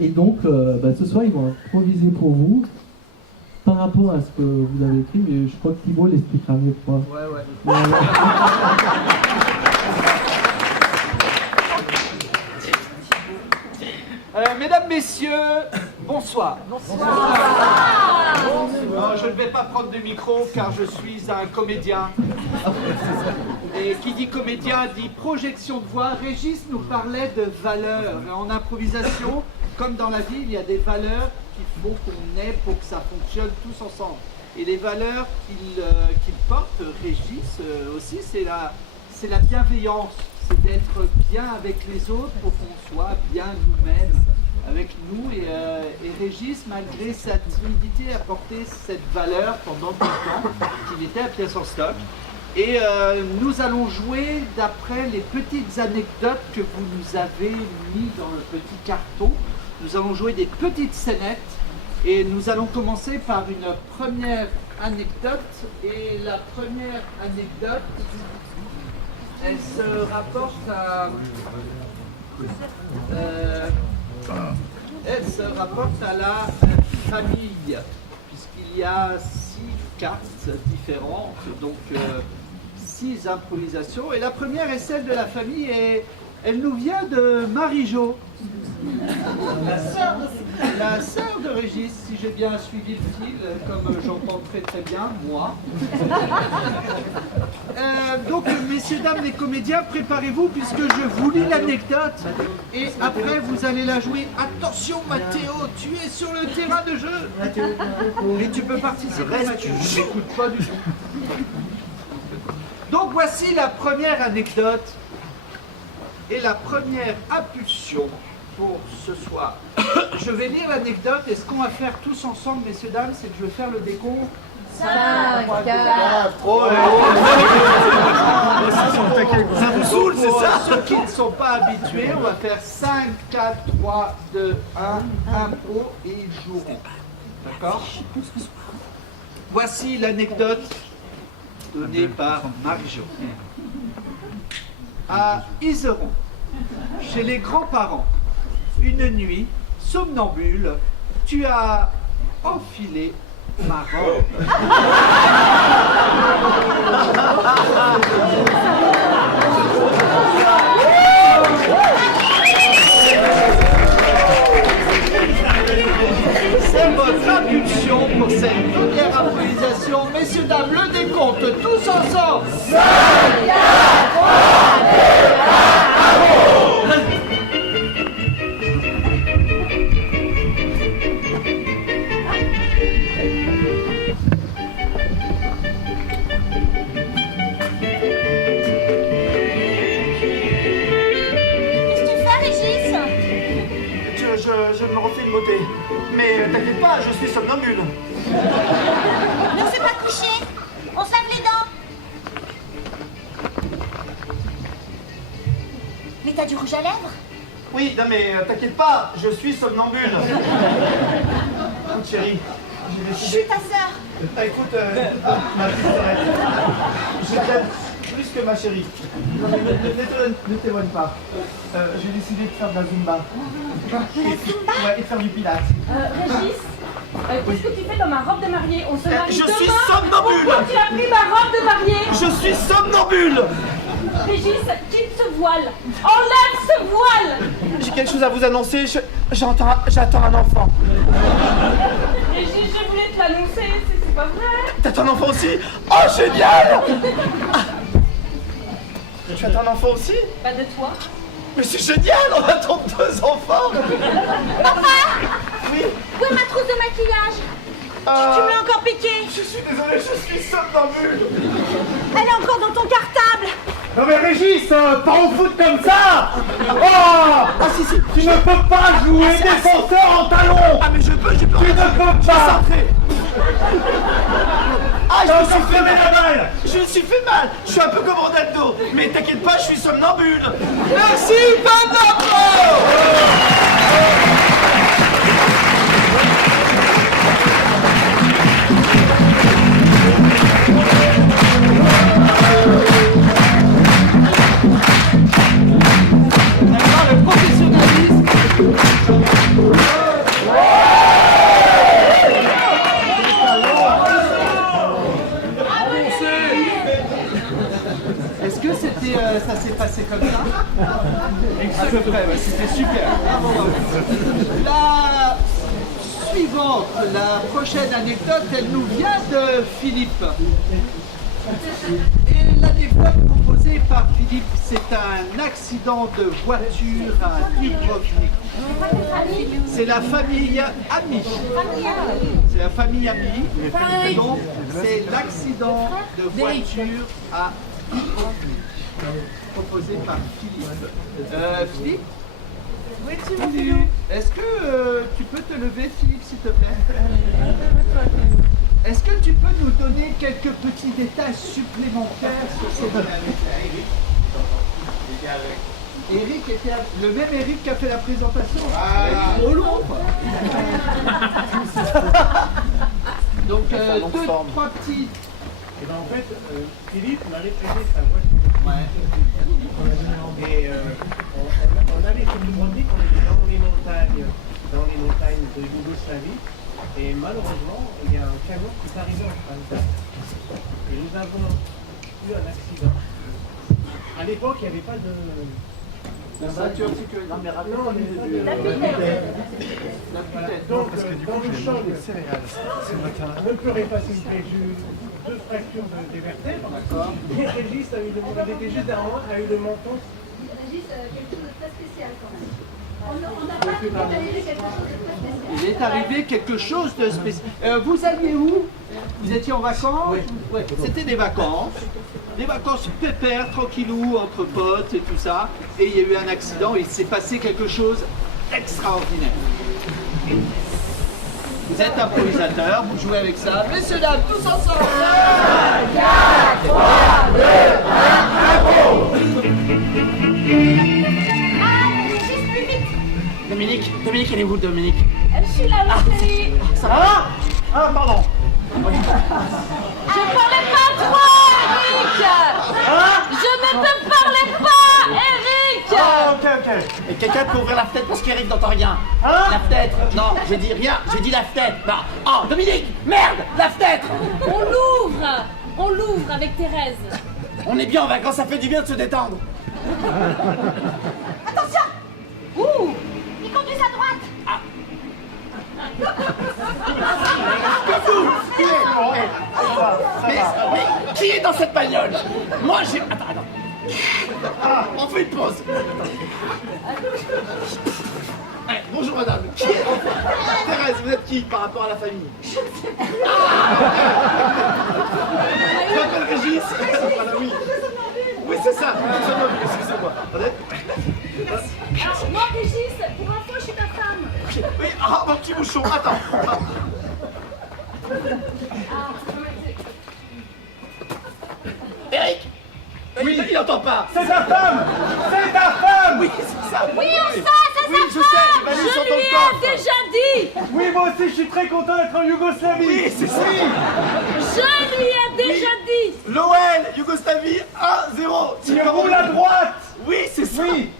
Et donc, ce soir, ils vont improviser pour vous par rapport à ce que vous avez écrit, mais je crois que Thibaut l'expliquera mieux que moi. Ouais. Mesdames, messieurs, bonsoir. Non, je ne vais pas prendre de micro car je suis un comédien. Et qui dit comédien dit projection de voix. Régis nous parlait de valeurs. En improvisation, comme dans la vie, il y a des valeurs qu'il faut qu'on ait pour que ça fonctionne tous ensemble. Et les valeurs qu'il porte, Régis aussi, c'est la bienveillance. C'est d'être bien avec les autres pour qu'on soit bien nous-mêmes avec nous. Et Régis, malgré sa timidité, a porté cette valeur pendant tout le temps qu'il était à Pièce en Stock. Et nous allons jouer d'après les petites anecdotes que vous nous avez mis dans le petit carton. Nous allons jouer des petites scénettes et nous allons commencer par une première anecdote. Et la première anecdote, elle se rapporte à la famille, puisqu'il y a 6 cartes différentes, donc 6 improvisations. Et la première est celle de la famille et elle nous vient de Marie-Jo, la sœur de Régis, si j'ai bien suivi le fil, comme j'entends très bien, moi. Donc, messieurs, dames, les comédiens, préparez-vous puisque je vous lis l'anecdote et après vous allez la jouer. Attention, Mathéo, tu es sur le terrain de jeu. Et tu peux participer, Mathéo. Je n'écoute pas du tout. Donc, voici la première anecdote et la première impulsion pour ce soir. Je vais lire l'anecdote et ce qu'on va faire tous ensemble, messieurs, dames, c'est que je vais faire le décompte. 5, 4, 3, ça vous saoule, c'est ça? Ceux qui ne sont pas habitués, on va faire 5, 4, 3, 2, 1, impro et ils joueront. D'accord? Voici l'anecdote donnée par Marie-Jo. À Iseron, chez les grands-parents, une nuit, somnambule, tu as enfilé ma robe. C'est votre impulsion pour cette première improvisation. Messieurs, dames, le décompte tous ensemble. 5, 4, 3, 2, 1, je me refais une beauté. Mais t'inquiète pas, je suis somnambule. Mais on s'est pas couché. On se lave les dents. Mais t'as du rouge à lèvres? Oui, non mais t'inquiète pas, je suis somnambule. Écoute chérie, j'ai Je décidé... suis ta sœur. Écoute, ma petite sœurette, je t'aime plus que ma chérie. Non mais ne t'éloigne pas. J'ai décidé de faire de la Zumba. La Zumba? Ouais, et de faire du pilates. Régis, qu'est-ce que tu fais dans ma robe de mariée? On se marie Je demain. suis somnambule. Pourquoi tu as pris ma robe de mariée? Je suis somnambule. Régis, quitte ce voile. Enlève ce voile. J'ai quelque chose à vous annoncer, j'attends un enfant. Régis, je voulais te l'annoncer, c'est pas vrai. T'attends un enfant aussi? Oh, génial! Tu attends un enfant aussi? Pas de toi. Mais c'est génial, on attend 2 enfants! Papa! Oui? Où est ma trousse de maquillage? Tu me l'as encore piquée. Je suis désolé, je suis somnambule! Elle est encore dans ton cartable. Non mais Régis, pas au foot comme ça. Oh, si, tu ne peux pas jouer défenseur en talons. Ah mais je peux Tu ne peux pas. Ah, je me suis fait fait mal! la balle. Je me suis fait mal! Je suis un peu comme Ronaldo! Mais t'inquiète pas, je suis somnambule! Merci, Panapro! Le professionnalisme Est-ce que c'était, ça s'est passé comme ça? À peu près, ouais, c'était super. La suivante, la prochaine anecdote, elle nous vient de Philippe. Et l'anecdote proposée par Philippe, c'est un accident de voiture à Dubrovnik. C'est la famille Ami. C'est la famille Ami. Donc, c'est l'accident de voiture à Dubrovnik, proposé par Philippe. Philippe? Oui, tu m'as. Est-ce que tu peux te lever, Philippe, s'il te plaît? Est-ce que tu peux nous donner quelques petits détails supplémentaires sur cette dynamique? Eric était le même Eric qui a fait la présentation. Trop long, quoi. Donc, deux, trois petits. Et ben en fait, Philippe m'avait prêté sa voiture. Ouais. Et on avait fait Dubrovnik, on était dans les montagnes de Yougoslavie. Et malheureusement, il y a un camion qui est arrivé en panne. Et nous avons eu un accident. À l'époque, il n'y avait pas de... La voiture sécurité. Non, mais La Voilà. Donc, dans le choc, on ne pleurait pas s'il fait deux fractures des vertèbres. D'accord. Et Régis a eu le menton, il était juste derrière moi, a eu le menton. Régis, quelque chose de très spécial quand même. On n'a pas tout arrivé quelque chose de très spécial. Il est arrivé quelque chose de spécial. Vous alliez où? Vous étiez en vacances? Oui. C'était des vacances. Des vacances pépères, tranquillou, entre potes et tout ça. Et il y a eu un accident et il s'est passé quelque chose d'extraordinaire. Vous êtes improvisateur, vous jouez avec ça. Messieurs, dames, tous ensemble! 5, 4, 3, 2, 1, impro! Juste plus vite. Dominique, elle est où, Dominique? Je suis là, ma chérie. Ah, pardon. Je parlais pas à toi, Eric. Je ne te parlais pas, Eric. Ok. Et quelqu'un peut ouvrir la fenêtre parce qu'Eric n'entend rien. La fenêtre. Non, j'ai dit rien, j'ai dit la fenêtre. Non. Oh, Dominique, merde, la fenêtre. On l'ouvre avec Thérèse. On est bien en vacances, ça fait du bien de se détendre. Attention. Ouh. Il conduit à droite. Mais qui est dans cette bagnole? Moi, j'ai... Attends. On fait une pause. Allez, bonjour madame. Qui est... Thérèse, vous êtes qui par rapport à la famille? Je m'appelle Régis. Voilà, oui. Oui, c'est ça. Excusez-moi. Alors, moi, Régis, pour info, je suis ta femme. Oui, ah, mon petit bouchon, attends. Eric. Oui, il n'entend pas. C'est ta femme. C'est ta femme. Oui, c'est ça. Oui, on sait, c'est Oui, je sais, les valises sont Je dans lui le ai coffre. déjà dit. Oui, moi aussi, je suis très content d'être en Yougoslavie. Oui, c'est ça. Je lui ai déjà dit. L'OL, Yougoslavie, 1-0. Il roule à droite. Oui, c'est ça. Oui.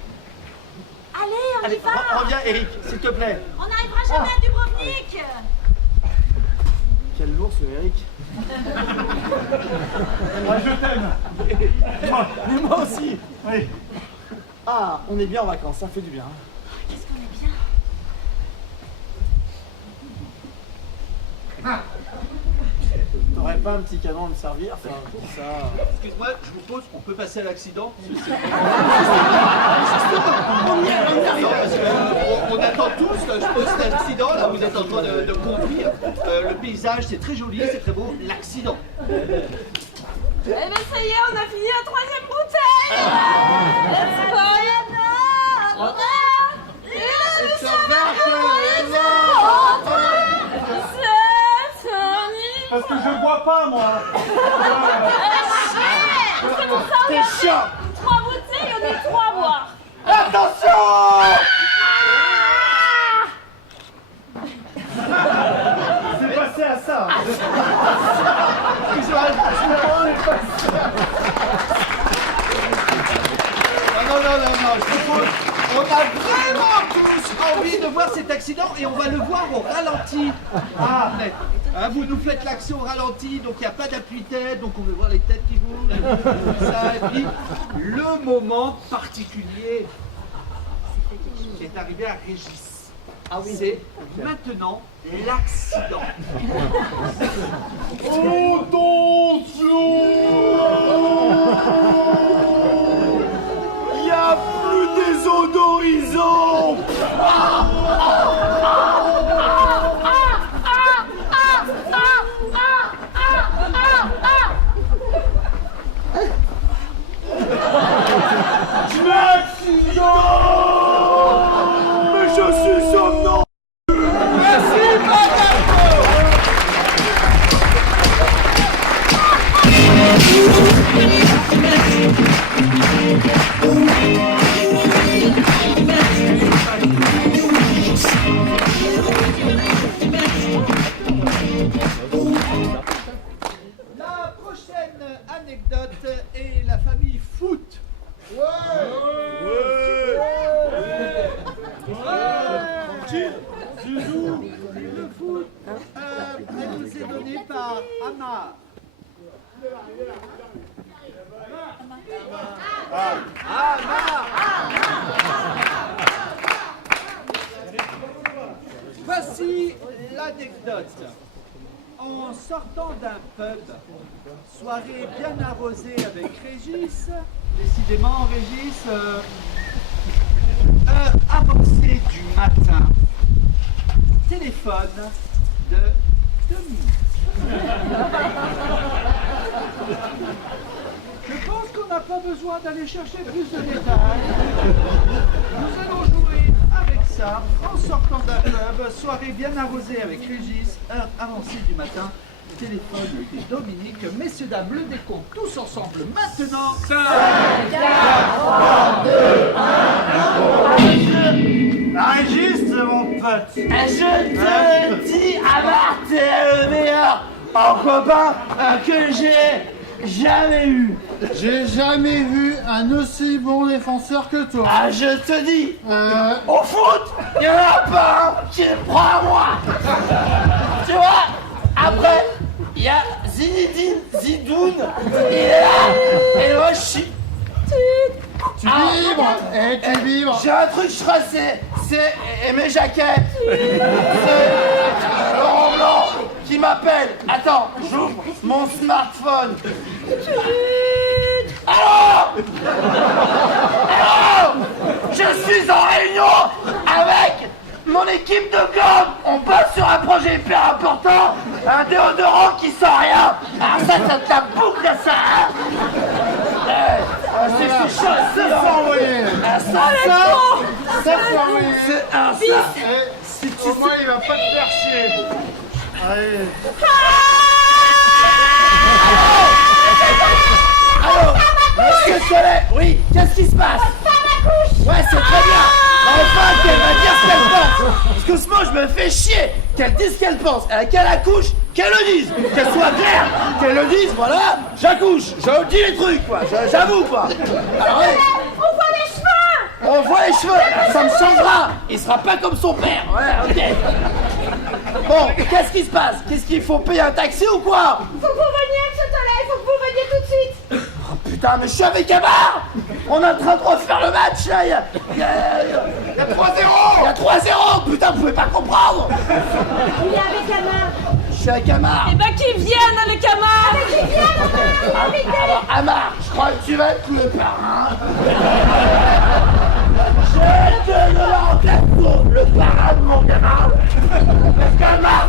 Allez, on Allez, y va. reviens, Eric, s'il te plaît. On n'arrivera jamais à Dubrovnik. Quel lourd ce Eric. Ah, je t'aime. Mais moi aussi. Oui. Ah, on est bien en vacances, ça fait du bien. Qu'est-ce qu'on est bien. T'aurais pas un petit canon à me servir? Enfin, ça... Excuse-moi, je vous pose, on peut passer à l'accident? On attend tous, là, je pose l'accident, là vous êtes en train de conduire. Le paysage c'est très joli, c'est très beau. L'accident. Eh ben ça y est, on a fini la 3e bouteille. Let's go. Parce que je bois pas, moi. C'est pour ça, on T'es a chiant. 3 bouteilles, on est 3 à boire. Attention! C'est passé à ça. Non, je propose, on a vraiment tous envie de de voir cet accident et on va le voir au ralenti. Ah, mais, hein, vous nous faites l'action au ralenti, donc il n'y a pas d'appui-tête, donc on veut voir les têtes qui bougent, tout ça, et puis le moment particulier qui est arrivé à Régis. Ah oui. C'est maintenant l'accident. Attention! Il n'y a plus désodorisant! Mais je suis somnambule! Merci, madame! La prochaine anecdote est la famille Foot. Le foot, elle nous est donnée par Amar. Voici l'anecdote. En sortant d'un pub, soirée bien arrosée avec Régis, décidément Régis, avancée du matin, téléphone de Dominique. Je pense qu'on n'a pas besoin d'aller chercher plus de détails. Nous allons jouer avec ça en sortant d'un club, soirée bien arrosée avec Régis, heure avancée du matin, téléphone de Dominique. Messieurs, dames, le décompte tous ensemble maintenant. 5, 4, 3, 2, 1, Régis, mon pote! Je te dis, Amar, t'es le meilleur en copain que j'ai jamais eu. J'ai jamais vu un aussi bon défenseur que toi. Ah, je te dis, au foot, il n'y en a pas un qui me prend à moi. Tu vois, après, il y a Zinedine Zidoun, il est là, et moi je suis... Tu vibres et tu vibres. J'ai un truc, je crois, c'est mes jaquettes. C'est Laurent Blanc qui m'appelle. Attends, j'ouvre mon smartphone. Allô? Allô? Je suis en réunion avec mon équipe de com. On bosse sur un projet hyper important. Un déodorant qui sent rien. Alors ça te la boucle ça, hein? C'est chaud, c'est Ça envoyé. c'est un ça. Si tu au moins il va pas te faire chier. Allez. Allô, monsieur Soleil, oui, qu'est-ce qui se passe? Ouais, c'est très bien. Enfin, qu'elle va dire ce qu'elle pense. Parce que ce mot, je me fais chier. Qu'elle dise ce qu'elle pense. Qu'elle accouche, qu'elle le dise. Qu'elle soit claire, qu'elle le dise, voilà, j'accouche. Je dis les trucs, quoi. J'avoue, quoi. Alors, ouais. On voit les cheveux! On voit les cheveux, ça me changera. Il sera pas comme son père. Ouais, ok. Bon, qu'est-ce qui se passe? Qu'est-ce qu'il faut payer un taxi ou quoi? Faut que vous veniez, monsieur Tollet, faut que vous veniez tout de suite! Oh putain, mais je suis avec Amar! On est en train de refaire le match là! Il y a 3-0! Il y a 3-0! Putain, vous pouvez pas comprendre! Il est avec Amar! Je suis avec Amar! Eh ben qu'ils viennent, les camarades. Qui vient, Amar? Alors, Amar, je crois que tu vas être le parrain! Je te le remplace le parrain de mon gamin! Parce qu'Amar,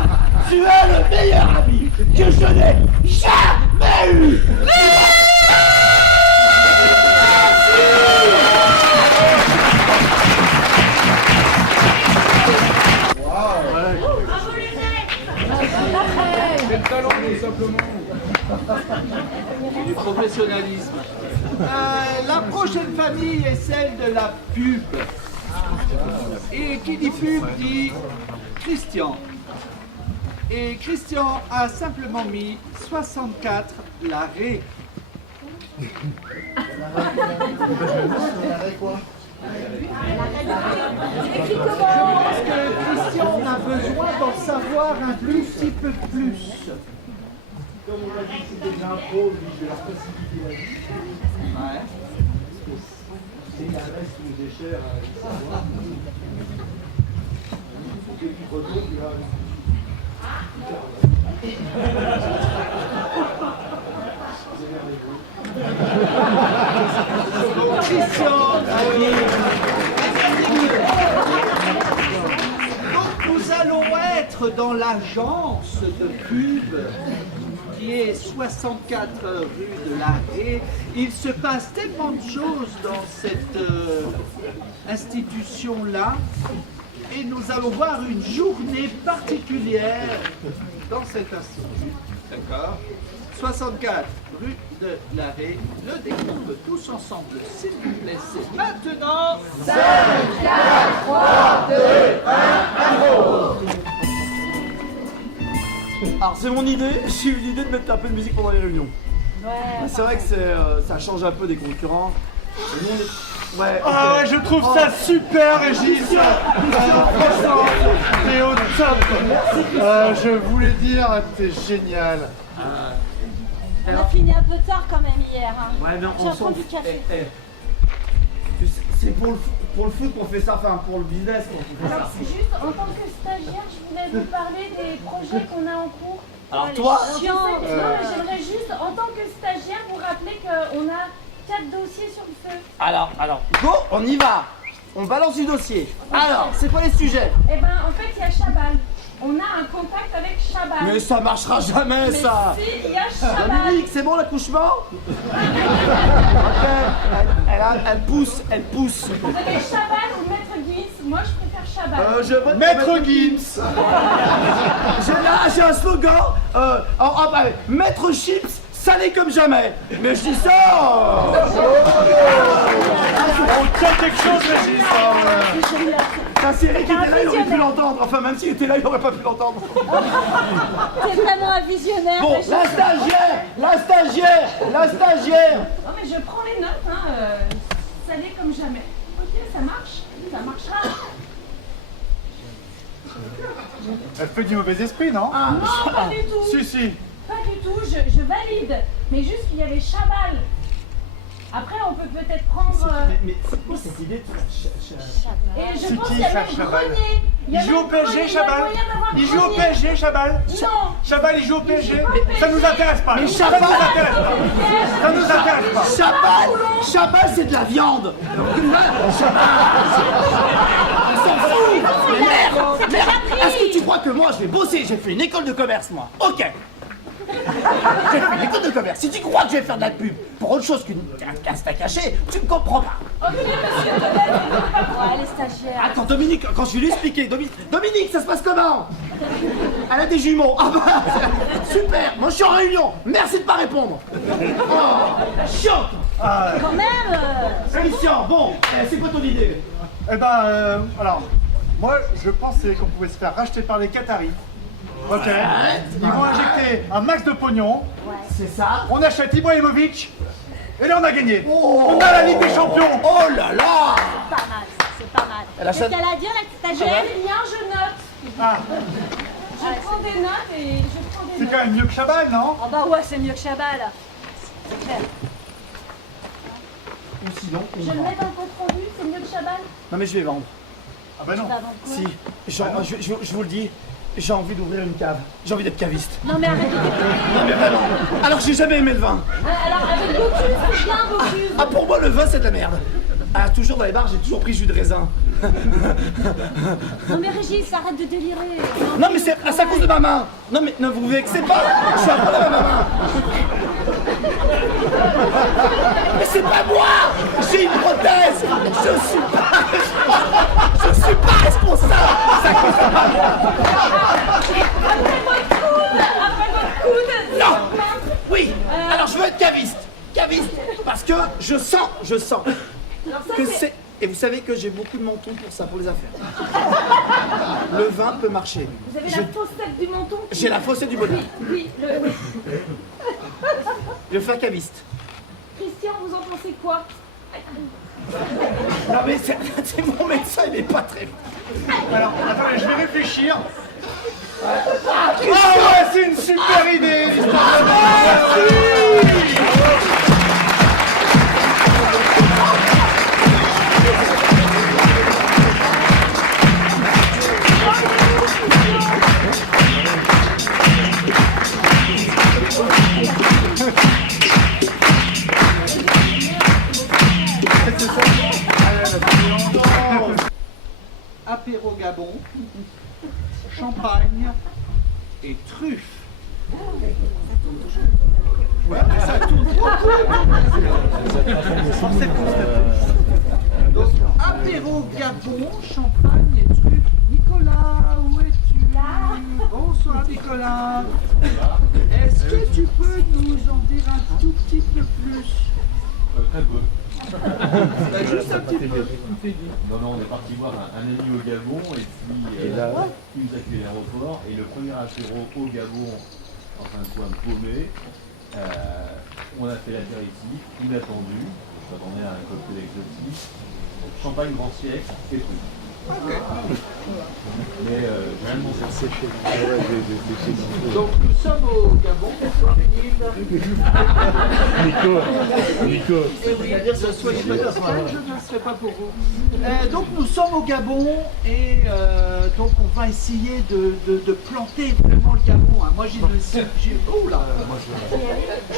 tu es le meilleur ami que je n'ai jamais eu! Du professionnalisme. La prochaine famille est celle de la pub. Et qui dit pub dit Christian. Et Christian a simplement mis 64 l'arrêt. C'est écrit Je comment? pense que Christian, on a besoin d'en savoir un tout petit peu plus. Comme on a dit que c'était de l'impro, je vais leur faciliter la vie. Ouais. C'est la reste où j'ai cher à savoir. Dès qu'il retourne, il va. Christian, donc nous allons être dans l'agence de pub qui est 64 rue de l'Arrêt. Il se passe tellement de choses dans cette institution-là et nous allons voir une journée particulière dans cet institut. D'accord ? 64 rue de l'Arrêt. Le décompte tous ensemble, s'il vous plaît. C'est maintenant. 5, 4, 3, 2, 1, Alors c'est mon idée, j'ai eu l'idée de mettre un peu de musique pendant les réunions. C'est vrai que ça change un peu des concurrents. Et nous, on est... Ouais, ok. Ah, je trouve ça super, Régis. Franchement, t'es au top. Je voulais dire, t'es génial. On a fini un peu tard quand même hier. Hein. Ouais, mais J'ai on pris s'en du café. C'est pour le foot qu'on fait ça, enfin pour le business qu'on fait Alors, ça. juste en tant que stagiaire, je voulais vous parler des projets qu'on a en cours. Alors toi, Non, mais j'aimerais juste, en tant que stagiaire, vous rappeler qu'on a 4 dossiers sur le feu. alors, go, on y va. On balance du dossier. Alors, c'est quoi les sujets? Eh ben, en fait, il y a Chabal. On a un contact avec Chabal. Mais ça marchera jamais, Mais ça. si, il y a Chabal. Dominique, c'est bon l'accouchement? Ok, elle pousse. Vous avez Chabal ou Maître Guis? Moi, je préfère Chabal. Je vote Maître pour Gims. J'ai un slogan. Maître Chips, salé comme jamais. Mais je dis ça. On tient quelque chose, Régis. Ça, c'est Eric qui était là, il aurait pu l'entendre. Enfin, même s'il était là, il aurait pas pu l'entendre. C'est vraiment un visionnaire. Bon, la stagiaire. Non, mais je prends les notes, hein. Salé comme jamais. Ok, ça marche. Ça marchera. Elle fait du mauvais esprit, non? Non, pas du tout. Si. Pas du tout, je valide. Mais juste qu'il y avait Chabal. Après, on peut peut-être prendre. Mais c'est quoi cette idée Et je C'est pense qui, qu'il y a ça, même Chabal? Grenier. Il joue au PSG, Chabal. Il joue au PSG, Chabal. Non. Chabal, il joue au PSG. pas Ça nous intéresse pas. Mais Ça Chabal. nous intéresse pas. Ça nous intéresse pas. Chabal, c'est de la viande. On s'en fout. Mais merde. Est-ce que tu crois que moi, je vais bosser? J'ai fait une école de commerce, moi. Ok. J'ai fait une école de commerce. Si tu crois que je vais faire de la pub pour autre chose qu'un steak caché, tu me comprends pas. Ok, monsieur Tobel, ouais, les stagiaires. Attends, Dominique, quand je vais lui expliquer, Dominique, ça se passe comment? Elle a des jumeaux. Ah bah, super. Moi, je suis en réunion. Merci de pas répondre. Oh, chiante. Quand même. Christian, bon, c'est quoi ton idée? Eh ben, alors, moi, je pensais qu'on pouvait se faire racheter par les Qataris. Ok. Ils vont injecter un max de pognon. C'est ça. On achète Ibrahimovic. Et là, on a gagné. Oh. On a la Ligue des Champions. Oh là là. Pas mal, c'est pas mal. Elle achète- Qu'est-ce qu'elle a à dire, la stagiaire? Bien, je note. Ah, Je prends des notes et je prends des c'est notes. quand même mieux que Chabal, non? Oh bah ouais, c'est mieux que Chabal. C'est clair. Ou sinon, on Je le vend. mets dans le compte rendu, c'est mieux que Chabal. Non mais je vais vendre. Ah ben non. Tu vas vendre quoi? Si, je vous le dis, j'ai envie d'ouvrir une cave. J'ai envie d'être caviste. Non mais arrête de déconner. Non mais vraiment. Alors j'ai jamais aimé le vin. Alors avec Bocuse, c'est bien Bocuse. Ah pour moi le vin c'est de la merde. Ah toujours dans les bars j'ai toujours pris jus de raisin. Non mais Régis, arrête de délirer. Non mais c'est à cause de ma main. Non mais ne vous vexez pas. Je suis un problème à ma main. Mais c'est pas moi. J'ai une prothèse. Je suis pas responsable. C'est à cause de ma main. Après votre coude. Non. Oui. Alors je veux être caviste. Caviste parce que je sens Alors ça que c'est... c'est. Et vous savez que j'ai beaucoup de menton pour ça, pour les affaires. Le vin peut marcher. Vous avez la fossette du menton. J'ai la fossette du bonheur. Oui, Je vais faire caviste. Christian, vous en pensez quoi? Non mais c'est mon médecin, il est pas très... Alors, attendez, je vais réfléchir. Ah ouais, c'est une super idée. Apéro Gabon, champagne et truffes. Ouais, ça tourne beaucoup. Donc, apéro Gabon, champagne et truffes. Nicolas, où es-tu? Bonsoir Nicolas. Est-ce que tu peux nous en dire un tout petit peu plus? Très peu. Juste un petit peu. Non, on est parti voir un ami au Gabon et puis il nous a accueilli à l'aéroport. Et le premier apéro au Gabon, dans un coin paumé, on a fait l'apéritif, inattendu. Je m'attendais à un cocktail exotique, champagne grand siècle et tout. Mais vraiment, c'est séché. Donc nous sommes au Gabon, bonsoir Nico. C'est-à-dire que soyez pas discret, je ne serai pas pour vous. Donc nous sommes au Gabon et donc on va essayer de planter vraiment le Gabon. Hein. Moi je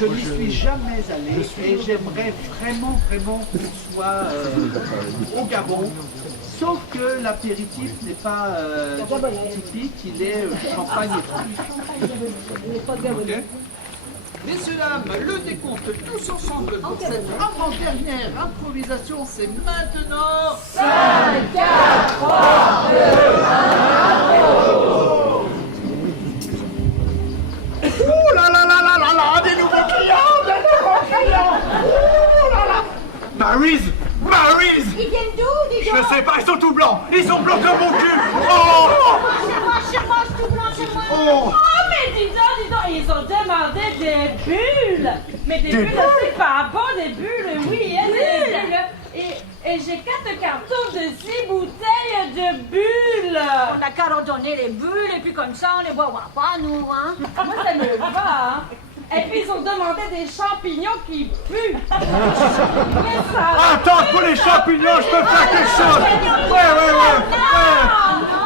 n'y suis jamais allé et j'aimerais vraiment qu'on soit au Gabon. Sauf que l'apéritif n'est pas typique, il est champagne et truffes. Okay. Messieurs, dames, le décompte tous ensemble pour cette avant-dernière improvisation, c'est maintenant... 5, 4, 3, 2, 1, Ouh là là là là là là, des nouveaux clients, Ouh là là. Maryse, Ils viennent d'où, dis donc? je sais pas, ils sont tout blancs, ils sont blancs comme mon cul. Oh, Chez moi, tout blanc, chez moi. Oh, mais dis donc, ils ont demandé des bulles. Mais des bulles, c'est pas bon, des bulles, oui, hein, des bulles. Et j'ai 4 cartons de 6 bouteilles de bulles. On a qu'à redonner les bulles et puis comme ça, on les boira pas, nous, hein. Moi, ça me va, hein. Et puis, ils ont demandé des champignons qui puent. Mais ça... attends, pour les champignons, je peux faire quelque chose. Ouais.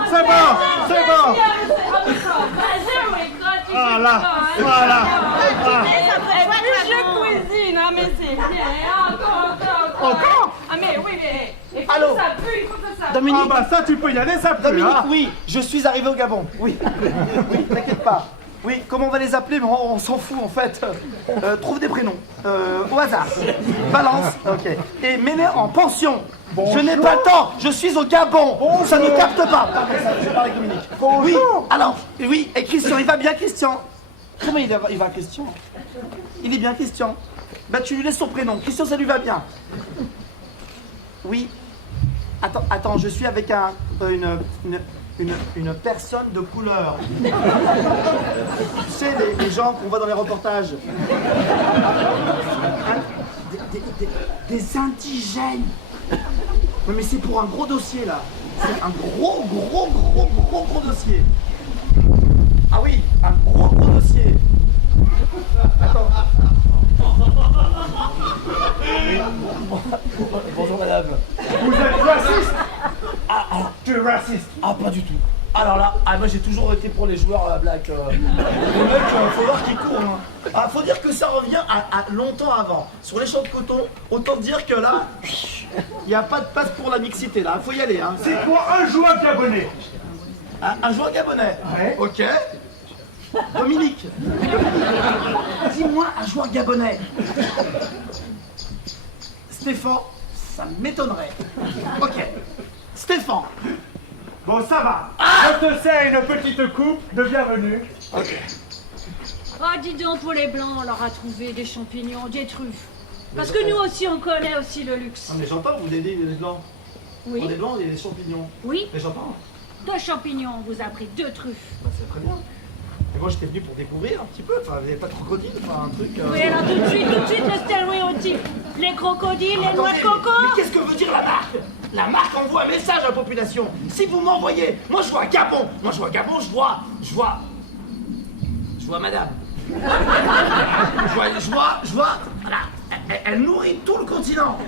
C'est bon. Ah là, voilà. Et puis, je cuisine, hein, mais c'est bien. Encore? Ah, mais oui, mais... Il faut Allô? que ça pue, il faut que ça pue. Dominique, Ah bah ça tu peux y aller, ça pue. Dominique, Hein. oui, je suis arrivé au Gabon. Oui, t'inquiète pas. Oui, comment on va les appeler? Mais on s'en fout en fait. Trouve des prénoms. Au hasard. Balance. Ok. Et mets-les en pension. Bonjour. Je n'ai pas le temps. Je suis au Gabon. Bonjour. Ça ne capte pas. Pardon, je parle avec Dominique. Bonjour. Oui. Alors, oui. Et Christian, il va bien, Christian? Comment il va, Christian? Il est bien, Christian. Bah, tu lui laisses son prénom. Christian, ça lui va bien. Oui. Attends, je suis avec une personne de couleur. Tu sais, les gens qu'on voit dans les reportages. Des indigènes. Oui, mais c'est pour un gros dossier, là. C'est un gros dossier. Ah oui, un gros dossier. Attends. Bonjour madame. Vous êtes raciste? Tu es raciste? Ah, pas du tout. Alors là, moi j'ai toujours été pour les joueurs black. Les mecs, faut voir qu'ils courent. Hein. Ah, faut dire que ça revient à longtemps avant. Sur les champs de coton, autant dire que là, il n'y a pas de place pour la mixité là. Faut y aller. Hein. C'est quoi un joueur gabonais? Un joueur gabonais. Ouais. Ok. Dominique. Dis-moi un joueur gabonais. Stéphane, ça m'étonnerait. Ok. Stéphane. Bon, ça va. Je te sers une petite coupe de bienvenue. Ok. Oh, dis donc, pour les blancs, on leur a trouvé des champignons, des truffes. Parce que nous aussi, on connaît aussi le luxe. Ah, mais j'entends, vous avez dit les blancs. Oui. Pour les blancs, il y a des champignons. Oui, Mais j'entends. 2 champignons, on vous a pris 2 truffes. Bah, c'est très bien. Et moi j'étais venu pour découvrir un petit peu, enfin, vous n'avez pas de crocodile, enfin un truc... Oui, alors tout de suite, le stéréotype. Les crocodiles, les noix de coco. Mais qu'est-ce que veut dire la marque? La marque envoie un message à la population. Si vous m'envoyez, moi je vois Gabon, je vois madame. je vois, voilà, elle nourrit tout le continent.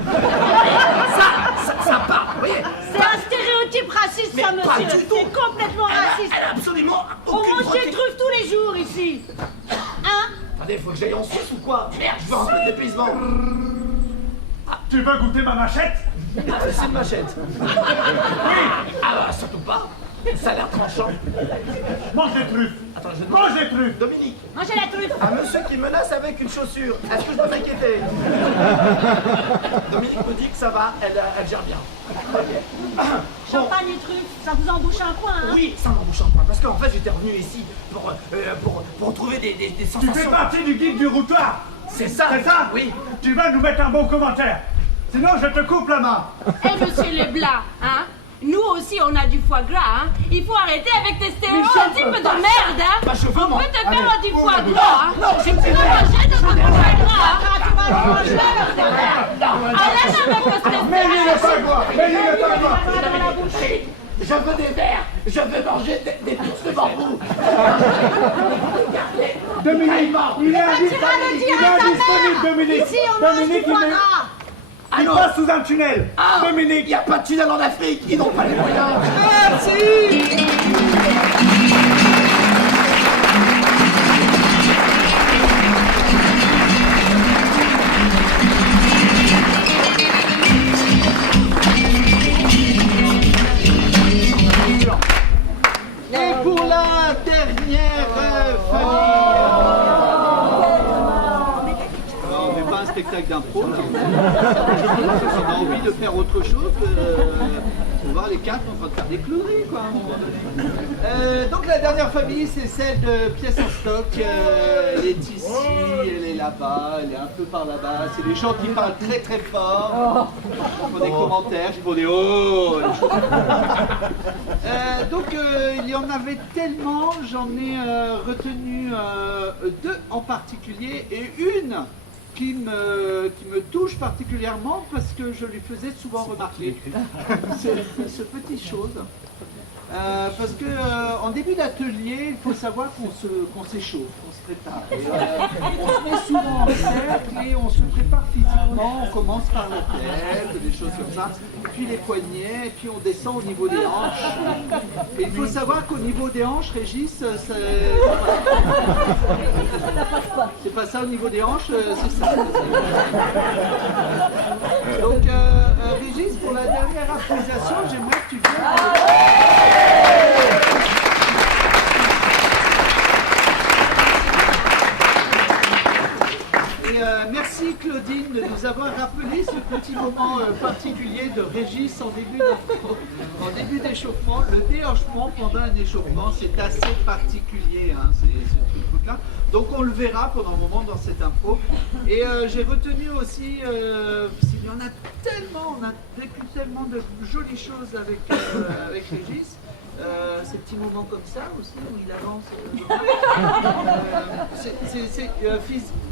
Ça part, vous voyez. C'est un stéréotype raciste, Mais ça, pas monsieur. du tout. C'est complètement raciste. Elle a absolument On aucune mange des protection. truffes tous les jours ici. Hein? Attendez, faut que j'aille en Suisse ou quoi? Merde, je veux un peu de dépaysement. Tu veux goûter ma machette? C'est une machette. Oui. Ah bah surtout pas. Ça a l'air tranchant. Mange des truffes. Attends, Mange des truffes. Dominique, Mangez la truffe. un monsieur qui menace avec une chaussure, est-ce que je dois m'inquiéter? Dominique me dit que ça va, elle gère bien. Champagne et truffe, ça vous embouche un coin, hein? Oui, ça m'embouche un point, parce qu'en fait j'étais revenu ici pour trouver des Tu sensations. fais partie du guide du routoir. C'est ça? C'est ça? Oui. Tu vas nous mettre un bon commentaire. Sinon, je te coupe la main. Eh, monsieur Leblanc, hein? Nous aussi, on a du foie gras, hein? Il faut arrêter avec tes stéréotypes de merde, hein? Bah, je veux On mon... peut te faire du foie gras, hein? Non, je Tu ne vas sais manger de ton foie gras, hein? Non, Arrête avec ce Mets-le pas moi. Mets-le pas moi. je veux des verres, je veux manger des tours de bambou. Dominique, il est indisponible, Dominique. Ici, on mange du Dominique, foie gras. il passe sous un tunnel. Il Dominique. n'y a pas de tunnel en Afrique, ils n'ont pas les moyens. Et pour la dernière famille. Alors, on n'est pas un spectacle d'impro. On a envie de faire autre chose. On va voir les quatre en train de faire des clowneries, quoi. à un moment donné. Donc la dernière famille, c'est celle de pièces en stock. Elle est ici, elle est là-bas, elle est un peu par là-bas. C'est des gens qui parlent très très fort, qui font des commentaires, qui font des oh. Des choses comme ça. Donc il y en avait tellement, j'en ai retenu deux en particulier et une qui me touche particulièrement parce que je lui faisais souvent remarquer ce petit chose. Parce que en début d'atelier, il faut savoir qu'on s'échauffe, qu'on se prépare. On se met souvent en cercle et on se prépare physiquement. On commence par la tête, des choses comme ça, puis les poignets, et puis on descend au niveau des hanches. Et il faut savoir qu'au niveau des hanches, Régis, c'est pas ça au niveau des hanches, c'est ça. Donc Régis, pour la dernière improvisation, j'aimerais que tu viennes. Et merci Claudine de nous avoir rappelé ce petit moment particulier de Régis en début d'échauffement. Le déhanchement pendant un échauffement, c'est assez particulier, hein, ce truc-là. Donc on le verra pendant un moment dans cette impro. Et j'ai retenu aussi, il y en a tellement, on a vécu tellement de jolies choses avec Régis. Ces petits moments comme ça aussi où il avance.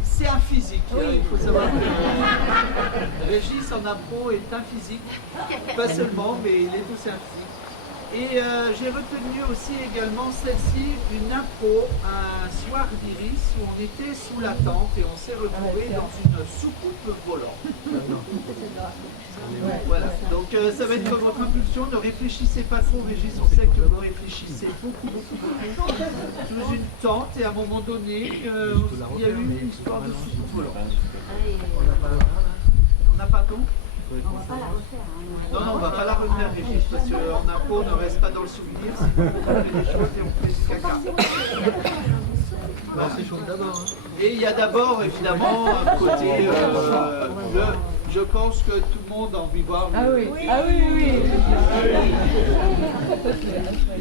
C'est un physique. Il faut savoir que Régis en impro est un physique, pas seulement, mais il est aussi un physique. Et j'ai retenu aussi également celle-ci, une impro, un soir d'Iris où on était sous la tente et on s'est retrouvé dans une soucoupe volante. Voilà, donc ça va être comme votre impulsion, ne réfléchissez pas trop Régis, on sait que vous réfléchissez beaucoup sous une tente et à un moment donné, il y a eu une histoire de soucoupe volante. On n'a pas tout? On va pas la refaire. Hein. Non, on va pas la refaire, Régis, parce qu'en impro, on ne reste pas dans le souvenir, sinon on fait des choses et on fait du caca. Non, c'est chaud d'abord. Et il y a d'abord, évidemment, un côté, Je pense que tout le monde a envie de voir. Ah oui, ah oui, oui.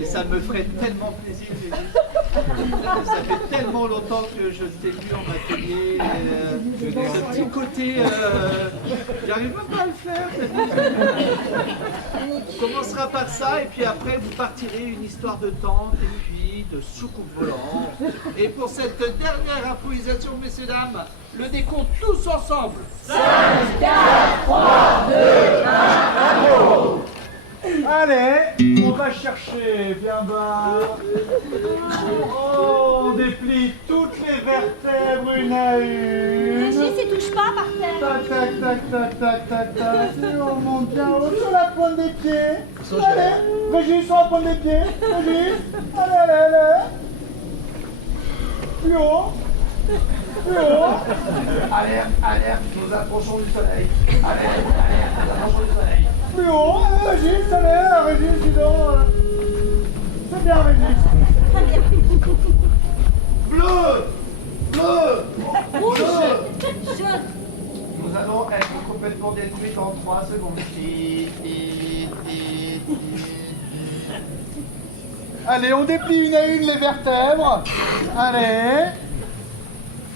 Et ça me ferait tellement plaisir, Régis. Ça fait tellement longtemps que je t'ai vu en atelier. Ce petit côté, j'arrive même pas à le faire. On commencera par ça et puis après vous partirez une histoire de tente et puis de soucoupe volante. Et pour cette dernière improvisation, messieurs, dames, le décompte tous ensemble. 5, 4, 3, 2, 1, Allez, on va chercher bien bas. Oh, on déplie toutes les vertèbres une à une. Régis, il touche pas par terre. Tac, tac, tac, tac, tac, tac, tac. Et on monte bien haut sur la pointe des pieds. Allez, Régis sur la pointe des pieds. Régis, allez, allez, allez. Plus haut. Plus haut. Alerte, alerte, nous approchons du soleil. Alerte, alerte, nous approchons du soleil. Plus haut. Régis, allez, Régis, dis donc. C'est bien, Régis. Bleu, bleu, Rouge, bleu. jaune. Nous allons être complètement détruits dans 3 secondes. Allez, on déplie une à une les vertèbres. Allez.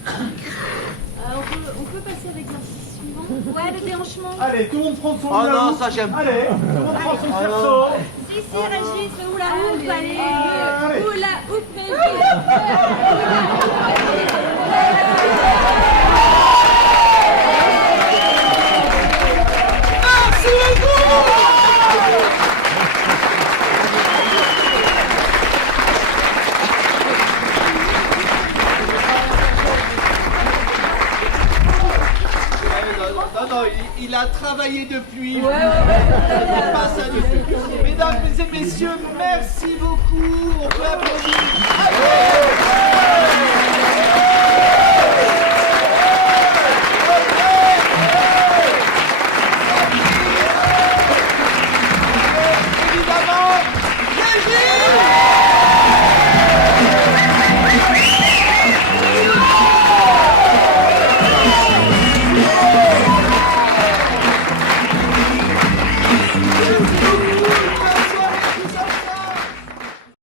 On peut passer à l'exercice suivant. Ouais, le déhanchement. Allez, tout le monde prend son Oh hula non, hoop. ça j'aime pas. Allez, tout le monde prend son cerceau. Si, Régis, le hula hoop, allez. Allez. Hula hoop, Régis. Non, il a travaillé depuis. Pas ça du tout. Mesdames et messieurs, merci beaucoup. On peut applaudir. Allez